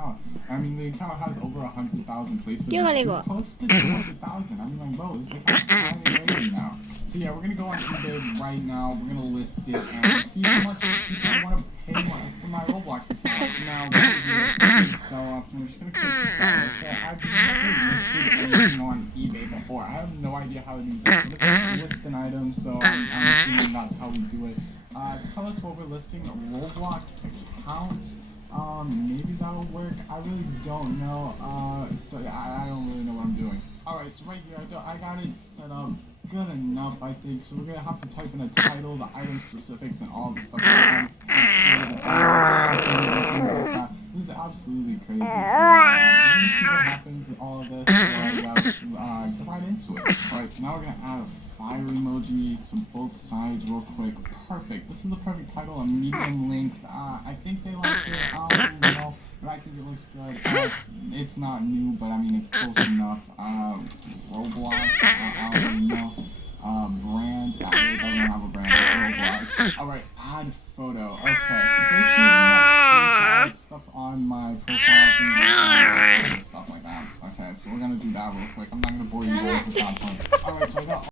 account. I mean, the account has over 100,000 places. 뛰어가리고. Close to 200,000. I mean, like, bro, it's like kind of crazy now. So yeah, we're gonna go on eBay right now. We're gonna list it and see how much people want to pay for my Roblox account. Now, so I'm just gonna click okay, I've never listed anything on eBay before. I have no idea how to do this. So let's list an item. So I'm assuming that's how we do it. Tell us what we're listing. A Roblox account. Maybe that'll work. I really don't know. But I don't really know what I'm doing. Alright, so right here, I got it set up good enough, I think. So we're gonna have to type in a title, the item specifics, and all the stuff. This is absolutely crazy. So, we're gonna see what happens with all of this. So, get right into it. Alright, so now we're gonna add a fire emoji to both sides real quick. Perfect. This is the perfect title, a medium length. I think they like it. You know, but I think it looks good. It's not new, but I mean it's close enough. Roblox. I don't really know. Brand. It doesn't have a brand. Roblox. Alright, add photo. Okay. So basically, add stuff on my profile thing and stuff like that. Okay, so we're gonna do that real quick. I'm not gonna bore you with the content. Alright, so I got